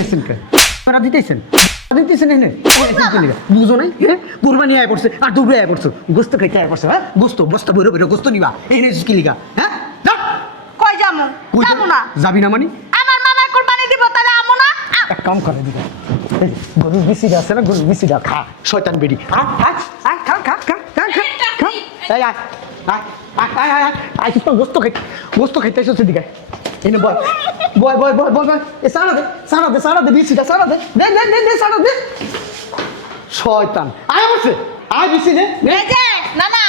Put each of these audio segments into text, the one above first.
এনেছেন কে আপনারা দিতেছেন এনে বুঝো নাই কুরবানি আয় পড়ছে আর দৌড়ে আয় পড়ছো গোস্ত খাইতে আয় পড়ছে হ্যাঁ গোস্ত বস্তা বইরো বইরো গোস্ত নিবা এই এনেছিস কি লিগা হ্যাঁ কই যামু যাবো না যাবি না মানে আমার মামা কুরবানি দিব তাহলে আমু না এক কাম করে দিবে গরুর বিসিটা আছে না গরুর বিসিটা খা শয়তান বেরি খা খা খা খা খা খা খা এই আয় তো গোস্ত খাইতে এসেছে দিকে এনে বয় এ সারা দে বিসিটা সারা দে সারা দে শয়তান আয় বসে আয় বিসি দে এই যে না না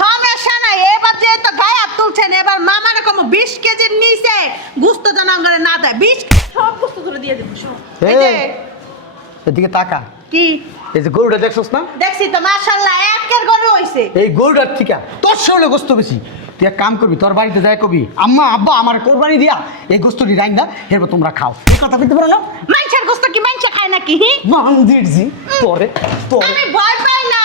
সমস্যা নাই এবার যে তো গায়ে হাত তুলছেন এবার মামার কম 20 কেজির নিচে গুস্ত জানাঙ্গরে না দেয় 20 সব গুস্ত ধরে দিয়ে দেব সব এই যে এদিকে তাকা কি এই যে গরুটা দেখছস না দেখছি তো মাশাআল্লাহ একের গরু হইছে এই গরুটার থেকে তোর শরীরে গোস্ত বেশি তুই এক কাম করবি তোর বাড়িতে যাই কবি আম্মা আব্বা আমার কোরবানি দিয়া এই গোস্তটি রাইন্দা এরপর তোমরা খাও এই কথা বলতে পারো না মাংসের গোস্ত কি মাংস খায় নাকি মানজিরজি তোরে আমি ভয় পাই না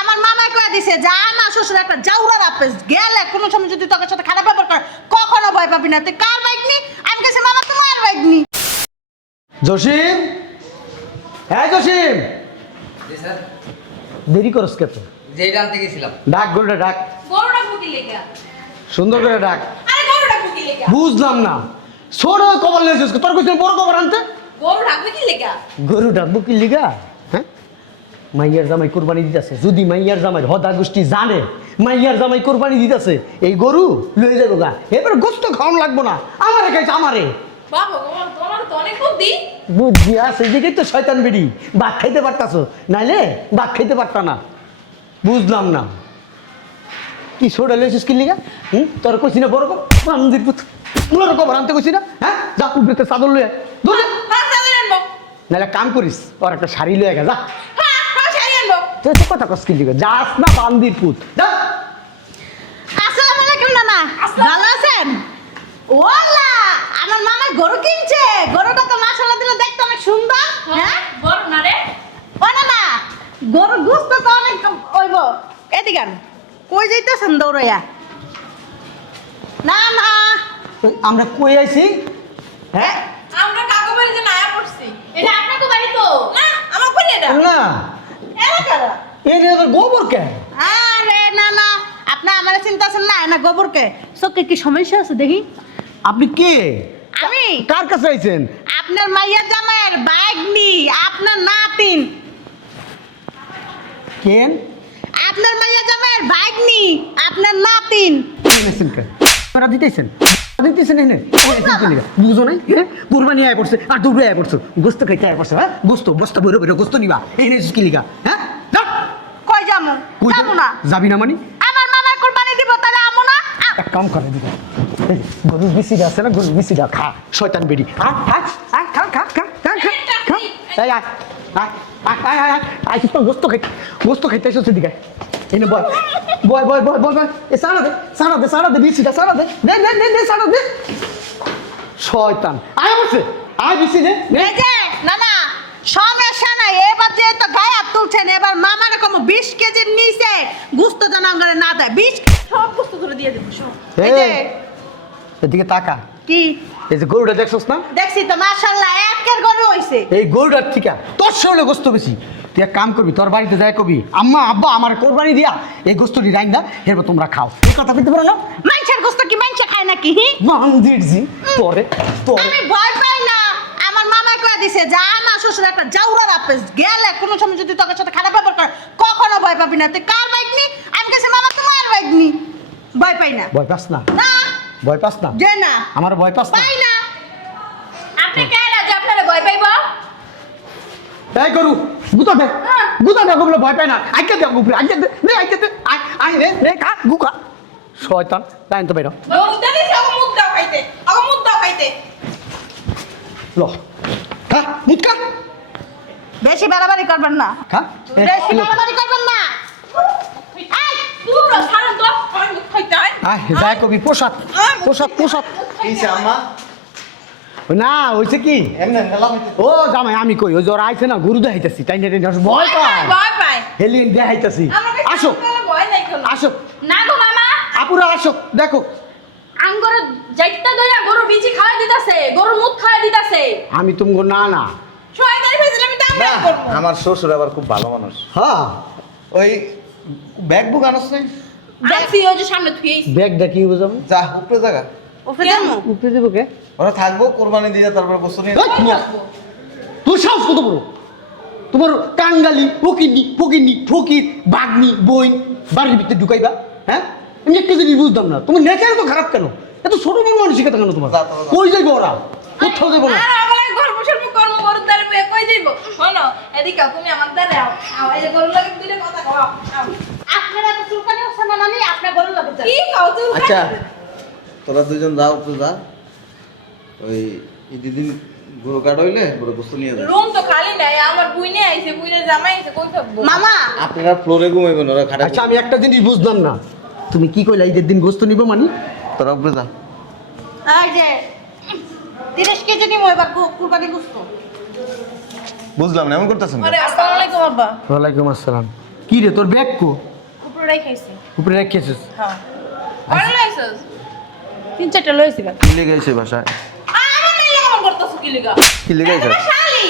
আমার মামা কয়ে দিছে যে আমার শ্বশুর একটা জাউরার আপেস গেলে কোনো সময় যদি তোর সাথে খারাপ ব্যবহার করে কখনো ভয় পাবি না তুই কার বাইক নি আমি কাছে মামা তোমার বাইক নি জসিম হ্যাঁ জসিম জি স্যার দেরি করস কে তো যেই আনতে গেছিলাম ডাক গরুটা ডাক গরুটা ফুটি লেগে সুন্দর করে ডাক আরে গরুটা ফুটি লেগে বুঝলাম না ছোট কবর লেছিস তোর কইছিস বড় কবর আনতে গরু রাখবে কি লেগে গরু ডাকবো কি লিগা হ্যাঁ মাইয়ার জামাই কোরবানি দিতেছে যদি মাইয়ার জামাই হদা গোষ্ঠী জানে মাইয়ার জামাই কোরবানি দিতেছে এই গরু লয়ে যাবো গা এবার গোস্ত খাওয়ান লাগবো না আমারে খাইছে আমারে বাবা তোমার তো অনেক বুদ্ধি বুদ্ধি আছে দিকেই তো শয়তান বেরি ভাত খাইতে পারতাছো নাইলে ভাত খাইতে পারতা না বুঝলাম না কি সোডা লইছিস কি লিগা তোর কইছি না বড় মন্দির পুত বড় কবর আনতে কইছি না হ্যাঁ যা উপরে চাদর লয়ে দৌড়ে নাহলে কাম করিস ওর একটা শাড়ি লয়ে গা যা তুই তো কথা কস কি লিগা যাস না বান্দির পুত যা আসসালামু আলাইকুম নানা ভালো আছেন ওয়াল্লা আমার মামা গরু কিনছে গরুটা তো মাশাআল্লাহ দিলে দেখতে অনেক সুন্দর হ্যাঁ গরু না রে ও না গরু গোস্ত তো অনেক হইব এদিকে আন। কই যাইতেছেন দৌড়াইয়া না না আমরা কই আইছি হ্যাঁ আমরা কাকু বাড়িতে নায়া পড়ছি এটা আপনাকে বাড়ি তো না আমার কোন এটা না এলাকারা এই যে গোবর কে আরে না না আপনি আমার চিন্তা আছেন না না গোবরকে সবকে কি সমস্যা আছে দেখি আপনি কে আমি কার কাছে আইছেন আপনার মাইয়া জামাইয়ের বাইক নি আপনার নাতিন কেন আপনার মাইয়া জামাইয়ের বাইক নি আপনার নাতিন এনেছেন কে আপনারা দিতেছেন এনে এনেছেন কি লিগা বুঝো নাই কুরবানি আয় পড়ছে আর দৌড়ে আয় পড়ছো গোস্ত খাইতে আয় পড়ছে হ্যাঁ গোস্ত বস্তা বইরো বইরো গোস্ত নিবা এই এনেছিস কি লিগা হ্যাঁ কই যামু যাবো না যাবি না মানে আমার মামা কুরবানি দিব তাহলে আমু না এক কাম করে দিবে গরুর বিসিটা আছে না গরুর বিসিটা খা শয়তান বেরি খা খা খা খা খা খা খা খা এই আয় তো গোস্ত খাইতে এসেছে দিকে এনে বয় এ সারা দে বিসিটা সারা দে সারা দে শয়তান আয় বসে আয় বিসি দে এই যে না না সমস্যা নাই এবার যে তো গায়ে হাত তুলছেন এবার মামার কম 20 কেজির নিচে গুস্ত জানাঙ্গরে না দেয় 20 সব গুস্ত ধরে দিয়ে দেব সব এই যে এদিকে তাকা কি এই যে গরুটা দেখছস না দেখছি তো মাশাআল্লাহ একের গরু হইছে এই গরুটার থেকে তোর শরীরে গোস্ত বেশি তুই এক কাম করবি তোর বাড়িতে যাই কবি আম্মা আব্বা আমার কোরবানি দিয়া এই গোস্তটি রাইন্দা এরপর তোমরা খাও এই কথা বলতে পারো না মাংসের গোস্ত কি মাংস খায় নাকি মানজিরজি তোরে আমি ভয় পাই না আমার মামা কয়ে দিছে যে আমার শ্বশুর একটা জাউরার আপেস গেলে কোনো সময় যদি তোর সাথে খারাপ ব্যবহার করে কখনো ভয় পাবি না তুই কার বাইক নি আমি কাছে মামা তোমার বাইক নি ভয় পাই না ভয় পাস না না ভয় পাস না যে না আমার ভয় পাস না পাই না আপনি কে রাজা আপনারা ভয় পাইব এই গরু গুতা দে গুলো ভয় পায় না আইকে দে উপরে আইকে দে আই রে খা গু খা শয়তান লাইন তো বেরো মুখ দিছে ও মুখ দাও খাইতে ল খা মুটকা বেশি বাড়াবাড়ি করবেন না খা বেশি বাড়াবাড়ি করবেন না এই পুরো সারা তো আমি মুখ খাইতে হয় আয় যাই কবি পোশাক কিছে আম্মা না হইছে কি এমনে নেলাম ও জামাই আমি কই ওই জ্বর আইছে না গরু দেখাইতেছি তাই না ভয় পায় ভয় পায় হেলিন দেখাইতেছি আমাকে আসো ভয় নাই কোনো আসো না গো মামা আপুরা আসো দেখো আঙ্গরে যাইতা দইরা গরুর বিচি খাওয়া দিতাছে, গরুর মুখ খাওয়া দিতাছে। আমি তুমি না না শয়তানি ফেজলে আমি দাম না, করব। আমার শ্বশুর আবার খুব ভালো মানুষ। হ্যাঁ ওই ব্যাগ বুক আনস নাই? দেখছি ওই যে সামনে থুই। ব্যাগটা কি বুঝাবো যা উপরে জায়গা ওকে জানো উপরে দেবো কে ওরা থাকবো কোরবানি দিয়ে তারপরে বস্তু নিয়ে তোর সাহস কত বড় তোমার কাঙ্গালি ফকিনি ফকির বাগনি বইন বাড়ির ভিতরে ঢুকাইবা হ্যাঁ আমি একটা জিনিস বুঝতাম না তোমার নেচার তো খারাপ কেন এত ছোট বড় মানসিকতা কেন তোমার যা, যা, যা। কই যাইবো ওরা কোথাও যাবো না আর আমারে গর্ব সর্ব কর্ম গরুর দ্বারে পেয়ে কই দিব। শোনো, এদিকে তুমি আমার দ্বারে আও। আও এই যে গরুর লাগে দুইটা কথা কও। আও। আপনারা এত চুলকানি হচ্ছে না মানে আপনার গরু লাগে কি কও তুই? আচ্ছা তোরা দুজন যাও উপরে যা ওই ঈদের দিন গরু কাট হইলে গরু বস্তু নিয়ে যাবে রুম তো খালি নাই, আমার বুইনে আইছে, বুইনের জামাই আইছে, কই থাকবো? মামা আপনারা ফ্লোরে ঘুমাইবেন ওরা খাটা আচ্ছা আমি একটা জিনিস বুঝলাম না তুমি কি কইলা ঈদের দিন গোস্ত নিব মানে তোরা উপরে যা এই যে 30 কেজি নিব এবার কুরবানি গোশত বুঝলাম না এমন করতেছেন আরে আসসালামু আলাইকুম আব্বা। ওয়ালাইকুম আসসালাম কি রে তোর ব্যাগ কো উপরে রাখাইছি। উপরে রেখেছিস হ্যাঁ। আর লাইছস? 3-4টা লইছি বা। কি লেগে গেছে বাসায় আমার মেয়ে কেমন করতেছ কি লিগা? কি লেগে গেছে আমার শালি।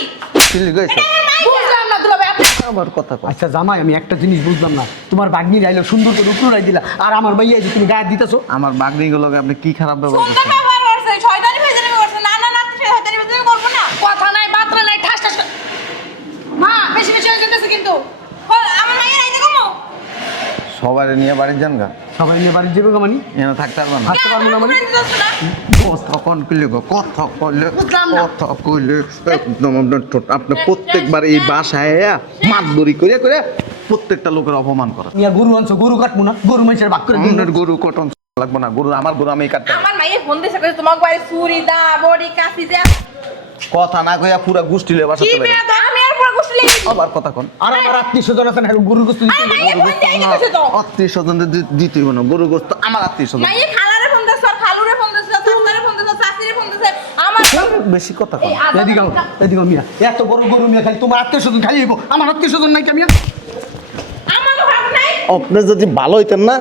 কি লেগে গেছে বুঝলাম না দুলাভাই আপনি। আমার কথা কও আচ্ছা জামাই আমি একটা জিনিস বুঝলাম না তোমার বাগনি রাইলো সুন্দর করে উপরে রাই দিলা আর আমার ভাইয়া যে তুমি গায়ে দিতেছো আমার বাগনিগুলোকে আপনি কি খারাপ ব্যবহার সুন্দর করছেন ব্যবহার করছে, শয়তানি ফেজলামি করছে। না না না, তুই শয়তানি ফেজলামি করব না। কথা নাই, বাতরা নাই, ঠাস ঠাস। মা, বেশি বেশি হয়ে যেতেছে কিন্তু। আমার মাইয়া নাই দেখো। সবাই নিয়ে বাড়ি যান গা সবাই নিয়ে বাড়ি যাবে মানে এখানে থাকতে পারবেন না থাকতে পারবো না মানে কথা কইলে গো কথা কইলে বুঝলাম না। কথা কইলে একদম আপনার আপনি প্রত্যেকবার এই বাসায় মাতবরি করে করে প্রত্যেকটা লোকের অপমান করা মিয়া গরু আনছো গরু কাটবো না গরু মানুষের ভাগ করে দিন আপনার গরু কটন লাগবে না গরু আমার গরু আমি কাটতে পারবো। আমার মাইয়া ফোন দিছে কইছে তোমার বাড়ি চুরি দা বড়ি কাশি দে। কথা না কইয়া পুরা গোষ্ঠী লে বাসা কি চলে মেয়ে তো আমি আর পুরো গোষ্ঠী লেগে আবার কথা কোন আর আমার আত্মীয় স্বজন আছেন হ্যাঁ গরু গোস্ত দিতে হবে। মাইয়া ফোন দিয়ে কইছে তো। আত্মীয় স্বজনদের দিতে হবে না গরু গোস্ত আমার আত্মীয় স্বজন মাইয়া খালারে ফোন দিছে আর খালুরে ফোন দিছে চাচারে ফোন দিছে চাচিরে ফোন দিছে আমার বেশি কথা কন এই আদা এদিকে মিয়া এত বড় গরু মিয়া খালি তোমার আত্মীয় স্বজন খালি হইব আমার আত্মীয় স্বজন নাই কেমিয়া আমার ভাগ নাই। আপনি যদি ভালো হইতেন না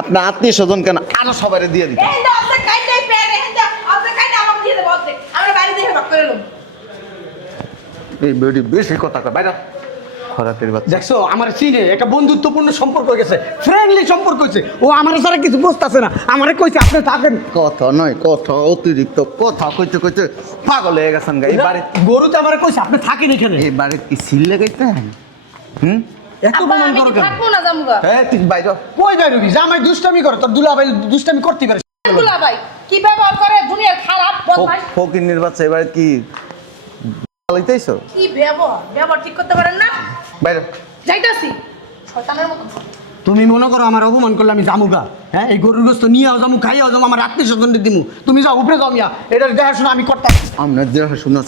আপনার আত্মীয় স্বজন কেন আরো সবাই দিয়ে দিতেন এই দা অর্ধেক কাইটাই পেরে হেন্দা অর্ধেক কাইটা আমাকে দিয়ে দেব অর্ধেক। আমরা বাড়ি দিয়ে ভাগ করে লব। এই বেডি বেশি কথা কয় বাইরে খরাতের বাচ্চা দেখছো আমার চিনে একটা বন্ধুত্বপূর্ণ সম্পর্ক হয়ে গেছে ফ্রেন্ডলি সম্পর্ক হয়েছে ও আমার ছাড়া কিছু বুঝতেছে না আমারে কইছে আপনি থাকেন কথা নয় কথা অতিরিক্ত কথা কইতে কইতে পাগল হয়ে গেছেন গা এই বাড়ি গরুতে আমার কইছে আপনি থাকেন এখানে এই বাড়ি কি সিল লাগাইতে হুম এত আব্বা প্রমাণ আমি করো কি কেন থাকবো না জামুগা? হ্যাঁ তুই বাইরে কই বাইরবি জামাই দুষ্টামি করে তোর দুলাভাই দুষ্টামি করতে পারে দুলাভাই কি ব্যবহার করে দুনিয়ার খারাপ বদমাইশ। ফকির নির্বাচন এবারে কি লাগাইতেইছো কি ব্যবহার ঠিক করতে পারেন না? বাইরে যাইতাছি শয়তানের মতো। তুমি মনে করো আমার অপমান করলে আমি জামুগা হ্যাঁ এই গরুর গোস্ত নিয়ে যাবো খাইয়াও যাবো আমার আত্মীয় স্বজনদের দিমু তুমি যাও উপরে যাও মিয়া এটার দেখাশোনা আমি করতাম আমরা দেখাশোনা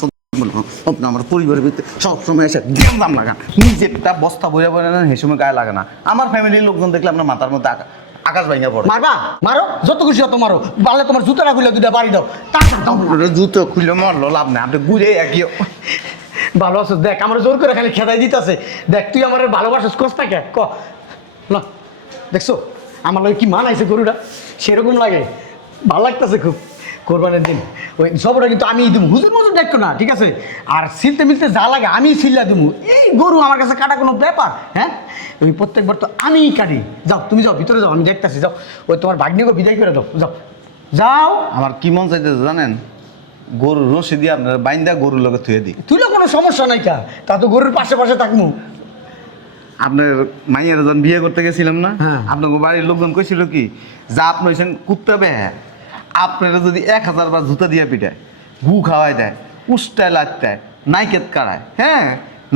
আপনি আমার পরিবারের ভিতরে সবসময় এসে দাম লাগান নিজেরটা বস্তা বইয়া বইয়া নেন সেই সময় গায়ে লাগে না আমার ফ্যামিলির লোকজন দেখলে আপনার মাথার মধ্যে আকাশ ভাঙিয়া পড়ে মারবা মারো যত খুশি অত মারো পারলে তোমার জুতাটা খুলে দুটা বাড়ি দাও টাকা দাও না। আপনার জুতো খুলে মারলো লাভ নেই আপনি ঘুরে একই ভালো আছো দেখ আমার জোর করে খালি খেদাই দিতেছে দেখ তুই আমার ভালোবাসিস কষ্টা কে ক না দেখছো আমার লাগে কি মানাইছে গরুটা সেরকম লাগে ভালো লাগতেছে খুব কোরবানের দিন ওই সবটা কিন্তু আমি দিব হুজুর মজুর দেখতো না ঠিক আছে আর সিলতে মিলতে যা লাগে আমি সিল্লা দেবো এই গরু আমার কাছে কাটা কোনো ব্যাপার হ্যাঁ ওই প্রত্যেকবার তো আমিই কাটি যাও তুমি যাও ভিতরে যাও আমি দেখতেছি যাও ওই তোমার ভাগ্নিকে বিদায় করে দাও যাও যাও আমার কি মন চাইতেছে জানেন গরুর রশি দিয়ে আপনার বাইন্দা গরুর লগে থুয়ে দিই তুইলে কোনো সমস্যা নাই কা তা তো গরুর পাশে পাশে থাকবো আপনার মাইয়ের যখন বিয়ে করতে গেছিলাম না হ্যাঁ। আপনাকে বাড়ির লোকজন কইছিল কি যা আপনি হয়েছেন কুত্তা বে আপনারা যদি 1000 বার জুতা দিয়ে পিটায় গু খাওয়াই দেয় উষ্টায় লাগতায় নাইকেত কাড়ায় হ্যাঁ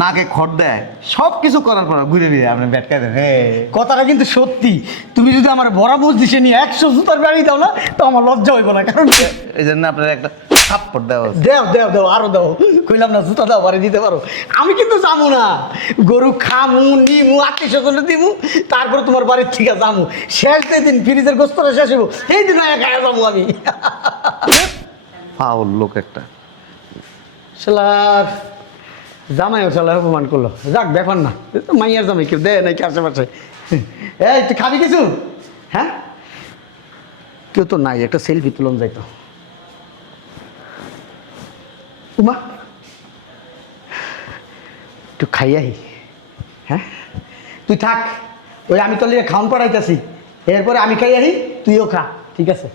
নাকে খড় দেয় সব কিছু করার পর ঘুরে ফিরে আপনি ব্যাটকায় দেন হে কথাটা কিন্তু সত্যি তুমি যদি আমার বড় পজিশন নিয়ে 100 জুতার বাড়ি দাও না তো আমার লজ্জা হইব না কারণ এই জন্য আপনার একটা থাপ্পড় দেওয়া উচিত। দেও দেও দেও আরো দাও কইলাম না জুতা দাও বাড়ি দিতে পারো আমি কিন্তু যাবো না গরু খামু নিমু আত্মীয় স্বজনে দিমু তারপরে তোমার বাড়ির থেকে যাবো শেষ দিন ফ্রিজের গোস্তটা শেষ হইব সেই দিন খাওয়া যাবো আমি ফাউল লোক একটা শালার জামাইও শালার অপমান করলো যাক ব্যাপার না এ তো মাইয়ার জামাই কেউ দেয় নাকি আশেপাশে এই তুই খাবি কিছু হ্যাঁ কেউ তো নাই, একটা সেলফি তুলন যাইতো। উমা একটু খাইয়াই। হ্যাঁ তুই থাক, ওই আমি তো লিয়ে খাওন পড়াইতেছি, এরপরে আমি খাইয়াই, তুইও খা, ঠিক আছে?